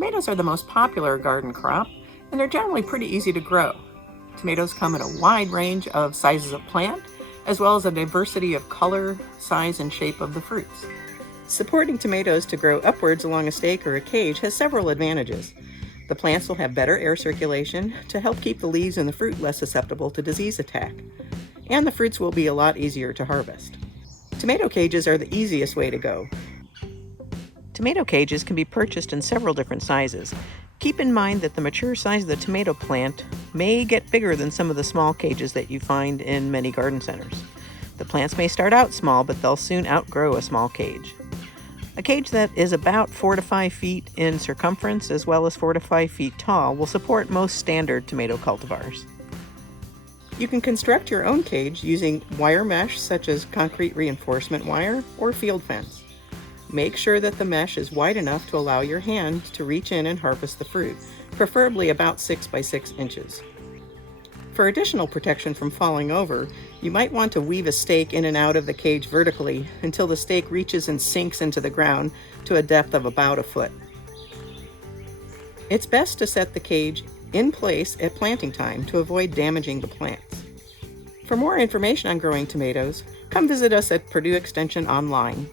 Tomatoes are the most popular garden crop, and they're generally pretty easy to grow. Tomatoes come in a wide range of sizes of plant, as well as a diversity of color, size, and shape of the fruits. Supporting tomatoes to grow upwards along a stake or a cage has several advantages. The plants will have better air circulation to help keep the leaves and the fruit less susceptible to disease attack, and the fruits will be a lot easier to harvest. Tomato cages are the easiest way to go. Tomato cages can be purchased in several different sizes. Keep in mind that the mature size of the tomato plant may get bigger than some of the small cages that you find in many garden centers. The plants may start out small, but they'll soon outgrow a small cage. A cage that is about 4 to 5 feet in circumference as well as 4 to 5 feet tall will support most standard tomato cultivars. You can construct your own cage using wire mesh such as concrete reinforcement wire or field fence. Make sure that the mesh is wide enough to allow your hand to reach in and harvest the fruit, preferably about 6 by 6 inches. For additional protection from falling over, you might want to weave a stake in and out of the cage vertically until the stake reaches and sinks into the ground to a depth of about a foot. It's best to set the cage in place at planting time to avoid damaging the plants. For more information on growing tomatoes, come visit us at Purdue Extension online.